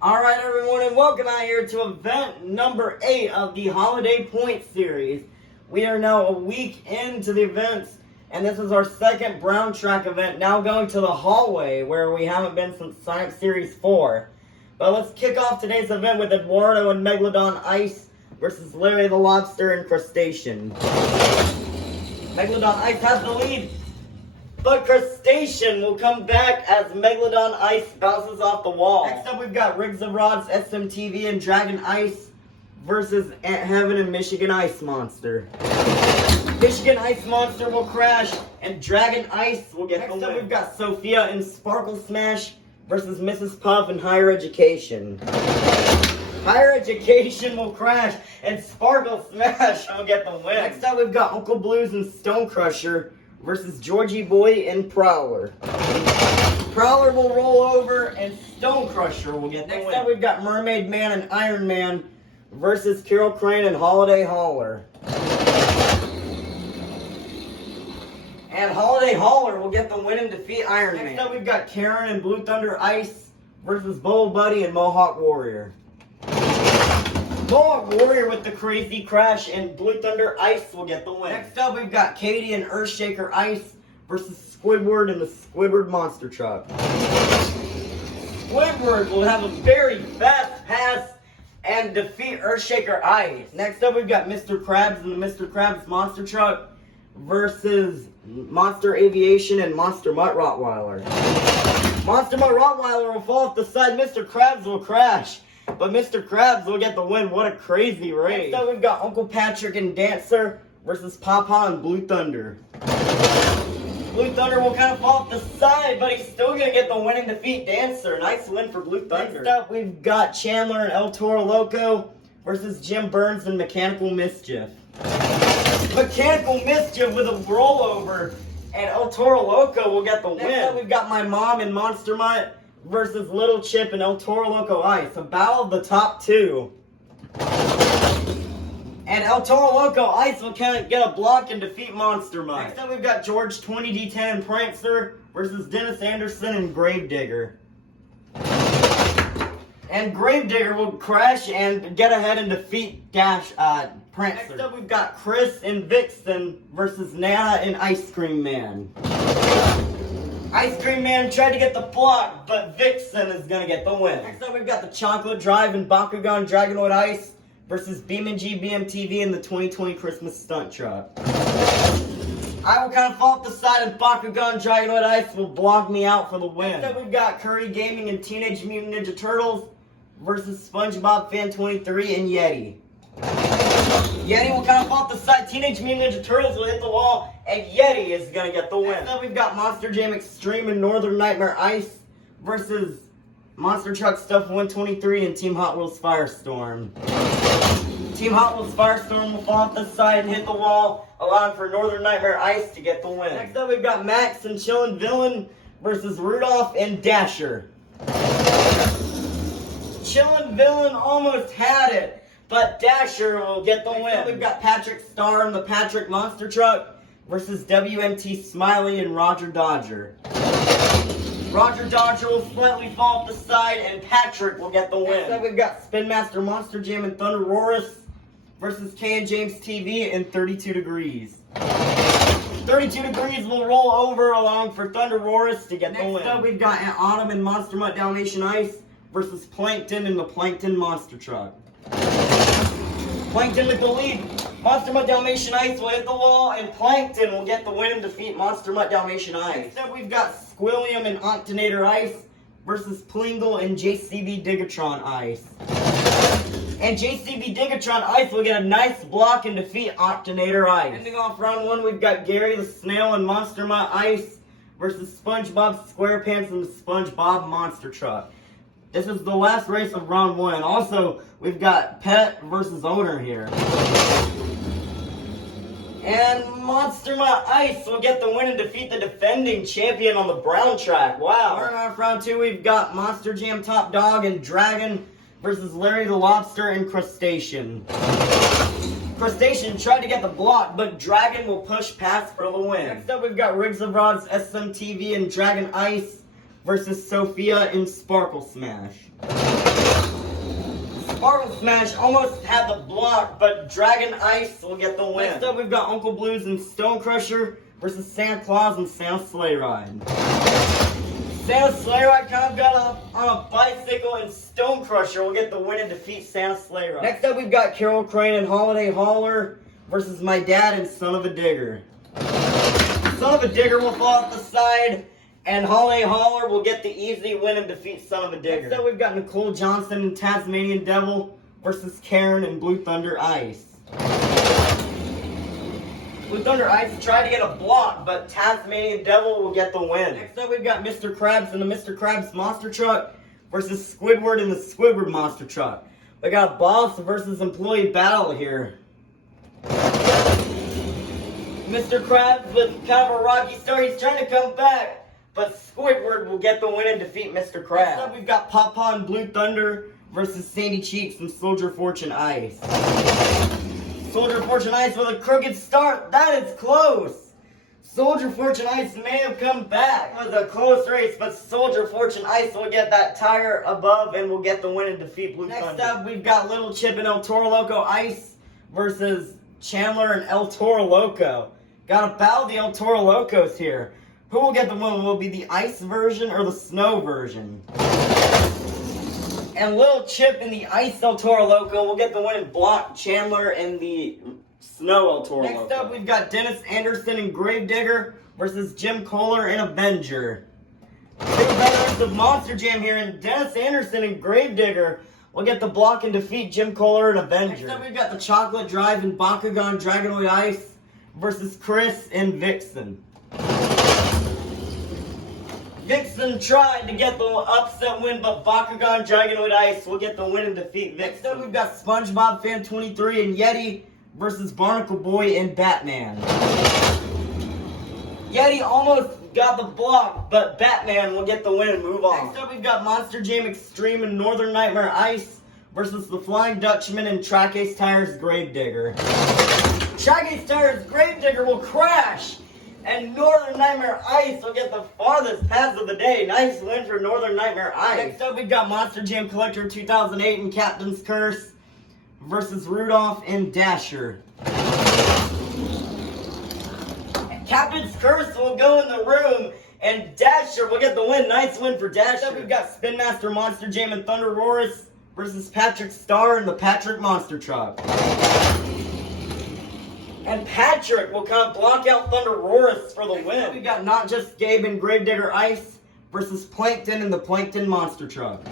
Alright everyone, and welcome out here to event number 8 of the Holiday Point Series. We are now a week into the events, and this is our second Brown Track event, now going to the hallway where we haven't been since Science Series 4. But let's kick off today's event with Eduardo and Megalodon Ice versus Larry the Lobster and Crustacean. Megalodon Ice has the lead, but Crustacean will come back as Megalodon Ice bounces off the wall. Next up, we've got Riggs of Rods, SMTV, and Dragon Ice versus Ant Heaven and Michigan Ice Monster. Michigan Ice Monster will crash, and Dragon Ice will get the win. Next up, we've got Sophia and Sparkle Smash versus Mrs. Puff and Higher Education. Higher Education will crash, and Sparkle Smash will get the win. Next up, we've got Uncle Blues and Stone Crusher versus Georgie Boy and Prowler. Prowler will roll over, and Stone Crusher will get the win. Next up, we've got Mermaid Man and Iron Man versus Carol Crane and Holiday Hauler. And Holiday Hauler will get the win and defeat Iron Man. Next up, we've got Karen and Blue Thunder Ice versus Bubble Buddy and Mohawk Warrior. Mohawk Warrior with the crazy crash, and Blue Thunder Ice will get the win. Next up, we've got Katie and Earthshaker Ice versus Squidward and the Squidward Monster Truck. Squidward will have a very fast pass and defeat Earthshaker Ice. Next up, we've got Mr. Krabs and the Mr. Krabs Monster Truck versus Monster Aviation and Monster Mutt Rottweiler. Monster Mutt Rottweiler will fall off the side, Mr. Krabs will crash, but Mr. Krabs will get the win. What a crazy race. Next up, we've got Uncle Patrick and Dancer versus Papa and Blue Thunder. Blue Thunder will kind of fall off the side, but he's still going to get the win and defeat Dancer. Nice win for Blue Thunder. Next up, we've got Chandler and El Toro Loco versus Jim Burns and Mechanical Mischief. Mechanical Mischief with a rollover, and El Toro Loco will get the win. Next up, we've got My Mom and Monster Mutt versus Little Chip and El Toro Loco Ice. A battle of the top two. And El Toro Loco Ice will kind of get a block and defeat Monster Mutt. Next up, we've got George 20D10 and Prancer versus Dennis Anderson and Gravedigger. And Gravedigger will crash and get ahead and defeat Prancer. Next up, we've got Chris and Vixen versus Nana and Ice Cream Man. Ice Cream Man tried to get the block, but Vixen is going to get the win. Next up, we've got the Chocolate Drive and Bakugan Dragonoid Ice versus BeamNG BMTV and the 2020 Christmas Stunt Truck. I will kind of fall off the side, and Bakugan Dragonoid Ice will block me out for the win. Next up, we've got Curry Gaming and Teenage Mutant Ninja Turtles versus SpongeBob Fan 23 and Yeti. Yeti will kind of fall off the side. Teenage Mutant Ninja Turtles will hit the wall, and Yeti is going to get the win. Next up, we've got Monster Jam Extreme and Northern Nightmare Ice versus Monster Truck Stuff 123 and Team Hot Wheels Firestorm. Team Hot Wheels Firestorm will fall off the side and hit the wall, allowing for Northern Nightmare Ice to get the win. Next up, we've got Max and Chillin' Villain versus Rudolph and Dasher. Chillin' Villain almost had it, but Dasher will get the win. Next up, we've got Patrick Star and the Patrick Monster Truck versus WMT Smiley and Roger Dodger. Roger Dodger will slightly fall off the side, and Patrick will get the win. Next up, we've got Spin Master Monster Jam and Thunder Roarus versus K and James TV and 32 Degrees. 32 Degrees will roll over, allowing for Thunder Roarus to get the win. Next up, we've got Autumn and Monster Mutt Dalmatian Ice versus Plankton and the Plankton Monster Truck. Plankton with the lead. Monster Mutt Dalmatian Ice will hit the wall, and Plankton will get the win and defeat Monster Mutt Dalmatian Ice. Next up, we've got Squilliam and Octonator Ice versus Plingle and JCB Digatron Ice. And JCB Digatron Ice will get a nice block and defeat Octonator Ice. Ending off round 1, we've got Gary the Snail and Monster Mutt Ice versus SpongeBob SquarePants and the SpongeBob Monster Truck. This is the last race of round 1. Also, we've got Pet versus Owner here. And Monster Mutt Ice will get the win and defeat the defending champion on the brown track. Wow. Starting off round 2, we've got Monster Jam Top Dog and Dragon versus Larry the Lobster and Crustacean. Crustacean tried to get the block, but Dragon will push past for the win. Next up, we've got Riggs of Rods, SMTV, and Dragon Ice versus Sophia and Sparkle Smash. Marble Smash almost had the block, but Dragon Ice will get the win. Next up, we've got Uncle Blues and Stone Crusher versus Santa Claus and Santa Sleigh Ride. Santa Sleigh Ride kind of got up on a bicycle, and Stone Crusher will get the win and defeat Santa Sleigh Ride. Next up, we've got Carol Crane and Holiday Hauler versus My Dad and Son of a Digger. Son of a Digger will fall off the side, and Holiday Hauler will get the easy win and defeat Son of a Digger. Next up, we've got Nicole Johnson and Tasmanian Devil versus Karen and Blue Thunder Ice. Blue Thunder Ice tried to get a block, but Tasmanian Devil will get the win. Next up, we've got Mr. Krabs and the Mr. Krabs Monster Truck versus Squidward and the Squidward Monster Truck. We got a boss versus employee battle here. Mr. Krabs with kind of a rocky start. He's trying to come back, but Squidward will get the win and defeat Mr. Krabs. Next up, we've got Papa and Blue Thunder versus Sandy Cheeks and Soldier Fortune Ice. Soldier Fortune Ice with a crooked start. That is close. Soldier Fortune Ice may have come back. It was a close race, but Soldier Fortune Ice will get that tire above and will get the win and defeat Blue Thunder. Next up, we've got Little Chip and El Toro Loco Ice versus Chandler and El Toro Loco. Got to battle the El Toro Locos here. Who will get the win? Will it be the ice version or the snow version? And Little Chip in the Ice El Toro Loco will get the win and block Chandler in the Snow El Toro Loco. Next up, we've got Dennis Anderson and Gravedigger versus Jim Kohler and Avenger. Big veterans of Monster Jam here, and Dennis Anderson and Gravedigger will get the block and defeat Jim Kohler and Avenger. Next up, we've got the Chocolate Drive and Bakugan Dragonoid Ice versus Chris and Vixen. Vixen tried to get the upset win, but Bakugan Dragonoid Ice will get the win and defeat Vixen. Next up, we've got SpongeBob Fan 23 and Yeti versus Barnacle Boy and Batman. Yeti almost got the block, but Batman will get the win and move on. Next up, we've got Monster Jam Extreme and Northern Nightmare Ice versus the Flying Dutchman and Track Ace Tires Gravedigger. Track Ace Tires Gravedigger will crash, and Northern Nightmare Ice will get the farthest pass of the day. Nice win for Northern Nightmare Ice. Next up, we've got Monster Jam Collector 2008 and Captain's Curse versus Rudolph and Dasher. Captain's Curse will go in the room, and Dasher will get the win. Nice win for Dasher. Next up, we've got Spin Master Monster Jam and Thunder Roars versus Patrick Star and the Patrick Monster Truck. And Patrick will kind of block out Thunder Roars for the win. We got Not Just Gabe and Gravedigger Ice versus Plankton and the Plankton Monster Truck.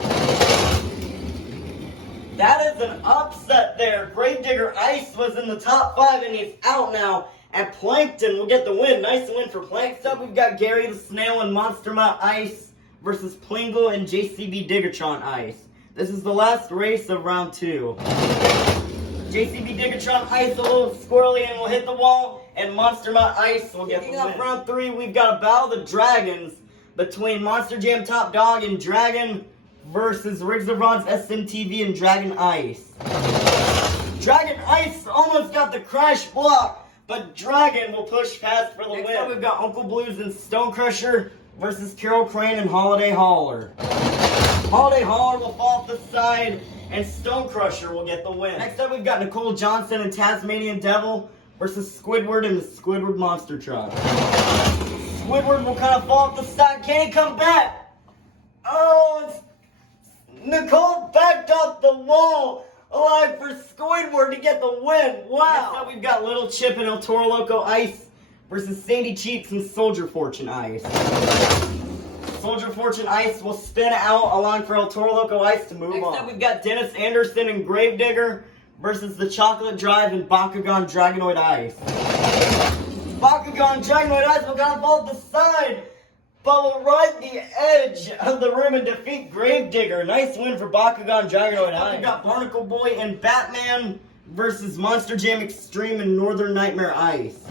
That is an upset there. Gravedigger Ice was in the top 5 and he's out now. And Plankton will get the win. Nice win for Plankton. Next up, we've got Gary the Snail and Monster Mutt Ice versus Plingle and JCB Diggatron Ice. This is the last race of round 2. JCB Diggatron Ice a little squirrely and will hit the wall, and Monster Mutt Ice will get the win. Up round 3, we've got a battle of the Dragons between Monster Jam Top Dog and Dragon versus Riggs of Rod's SMTV and Dragon Ice. Dragon Ice almost got the crash block, but Dragon will push past for the win. Next up, we've got Uncle Blues and Stone Crusher versus Carol Crane and Holiday Hauler. Holiday Hauler will fall off the side, and Stone Crusher will get the win. Next up, we've got Nicole Johnson and Tasmanian Devil versus Squidward and the Squidward Monster Truck. Squidward will kind of fall off the side. Can he come back? Oh, Nicole backed off the wall alive for Squidward to get the win. Wow. Next up, we've got Little Chip and El Toro Loco Ice versus Sandy Cheeks and Soldier Fortune Ice. Soldier Fortune Ice will spin out allowing for El Toro Loco Ice to move on. Next up, we've got Dennis Anderson and Gravedigger versus the Chocolate Drive and Bakugan Dragonoid Ice. Bakugan Dragonoid Ice will kind of fall to the side, but will ride the edge of the room and defeat Gravedigger. Nice win for Bakugan Dragonoid Ice. We've got Barnacle Boy and Batman versus Monster Jam Extreme and Northern Nightmare Ice.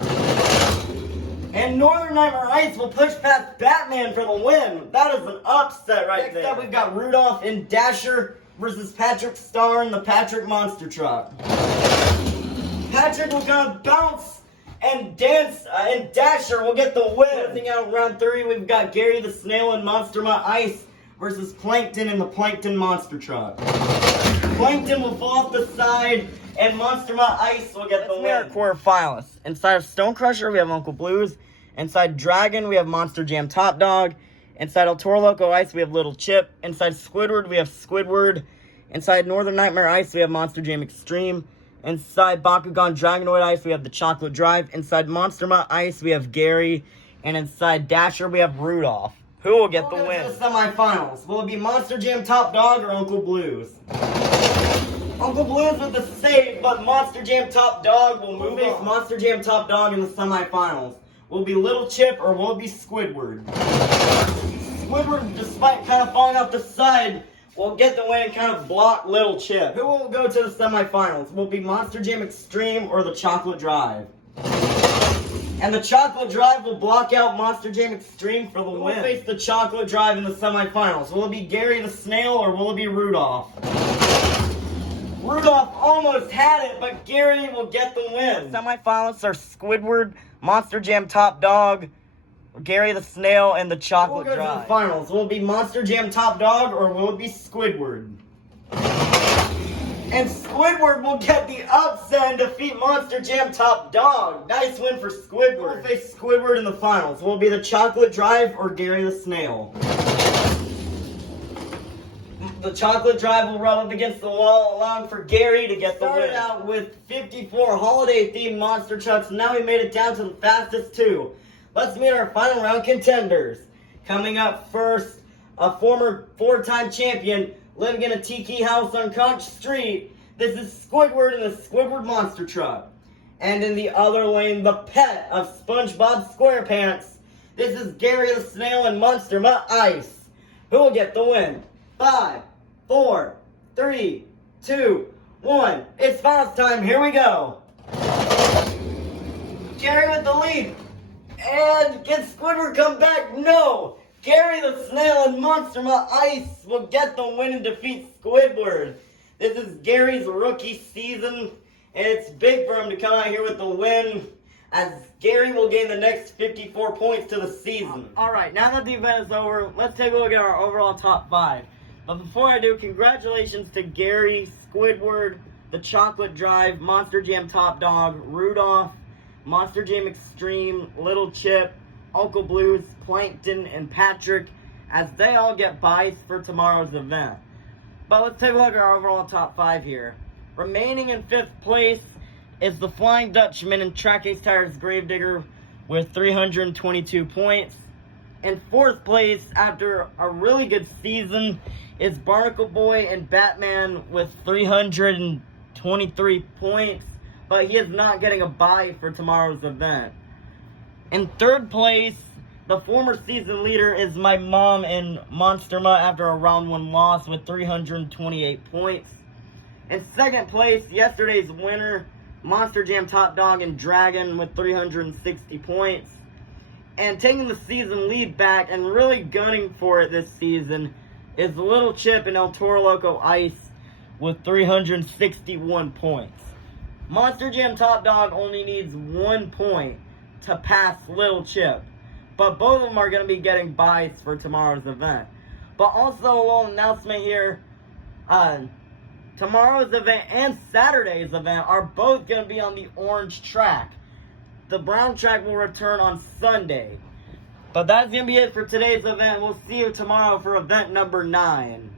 And Northern Nightmare Ice will push past Batman for the win. That is an upset right there. Next up, we've got Rudolph and Dasher versus Patrick Star and the Patrick Monster Truck. Patrick will kind of bounce and dance, and Dasher will get the win. Closing out round 3, we've got Gary the Snail and Monster Mutt Ice versus Plankton in the Plankton Monster Truck. Plankton will fall off the side, and Monster Mutt Ice will get the win. Our quarterfinalists. Inside of Stone Crusher, we have Uncle Blues. Inside Dragon, we have Monster Jam Top Dog. Inside El Toro Loco Ice, we have Little Chip. Inside Squidward, we have Squidward. Inside Northern Nightmare Ice, we have Monster Jam Extreme. Inside Bakugan Dragonoid Ice, we have the Chocolate Drive. Inside Monster Mutt Ice, we have Gary. And inside Dasher, we have Rudolph. Who will get the win? To the semifinals. Will it be Monster Jam Top Dog or Uncle Blues? Uncle Blues with the save, but Monster Jam Top Dog will move face Monster Jam Top Dog in the semifinals. Will it be Little Chip or will it be Squidward? Squidward, despite kind of falling off the side, will get the win and kind of block Little Chip. Who will go to the semifinals? Will it be Monster Jam Extreme or the Chocolate Drive? And the Chocolate Drive will block out Monster Jam Extreme for the win. Who will face the Chocolate Drive in the semifinals? Will it be Gary the Snail or will it be Rudolph? Rudolph almost had it, but Gary will get the win. The semifinalists are Squidward, Monster Jam Top Dog, Gary the Snail, and the Chocolate Drive. To the finals. Will it be Monster Jam Top Dog or will it be Squidward? And Squidward will get the upset and defeat Monster Jam Top Dog. Nice win for Squidward. We'll face Squidward in the finals. Will it be the Chocolate Drive or Gary the Snail? The Chocolate Drive will rub up against the wall, allowing for Gary to get the win. Started out with 54 holiday-themed monster trucks, and now we made it down to the fastest two. Let's meet our final round contenders. Coming up first, a former four-time champion living in a tiki house on Conch Street. This is Squidward in the Squidward Monster Truck. And in the other lane, the pet of SpongeBob SquarePants. This is Gary the Snail and Monster Mutt Ice. Who will get the win? 5, 4, 3, 2, 1. It's finals time. Here we go. Gary with the lead. And can Squidward come back? No. Gary the Snail and Monster Mutt Ice will get the win and defeat Squidward. This is Gary's rookie season, and it's big for him to come out here with the win, as Gary will gain the next 54 points to the season. Alright, now that the event is over, let's take a look at our overall top 5. But before I do, congratulations to Gary, Squidward, the Chocolate Drive, Monster Jam Top Dog, Rudolph, Monster Jam Extreme, Little Chip, Uncle Blues, Plankton, and Patrick, as they all get buys for tomorrow's event. But let's take a look at our overall top 5 here. Remaining in 5th place is the Flying Dutchman and Track Ace Tires Gravedigger with 322 points. In 4th place, after a really good season, is Barnacle Boy and Batman with 323 points, but he is not getting a buy for tomorrow's event. In 3rd place, the former season leader is my mom and Monster Mutt after a round 1 loss with 328 points. In 2nd place, yesterday's winner, Monster Jam Top Dog and Dragon with 360 points. And taking the season lead back and really gunning for it this season is Little Chip and El Toro Loco Ice with 361 points. Monster Jam Top Dog only needs 1 point to pass Little Chip, but both of them are going to be getting buys for tomorrow's event. But also a little announcement here, tomorrow's event and Saturday's event are both going to be on the orange track. The brown track will return on Sunday. But that's going to be it for today's event. We'll see you tomorrow for event number 9.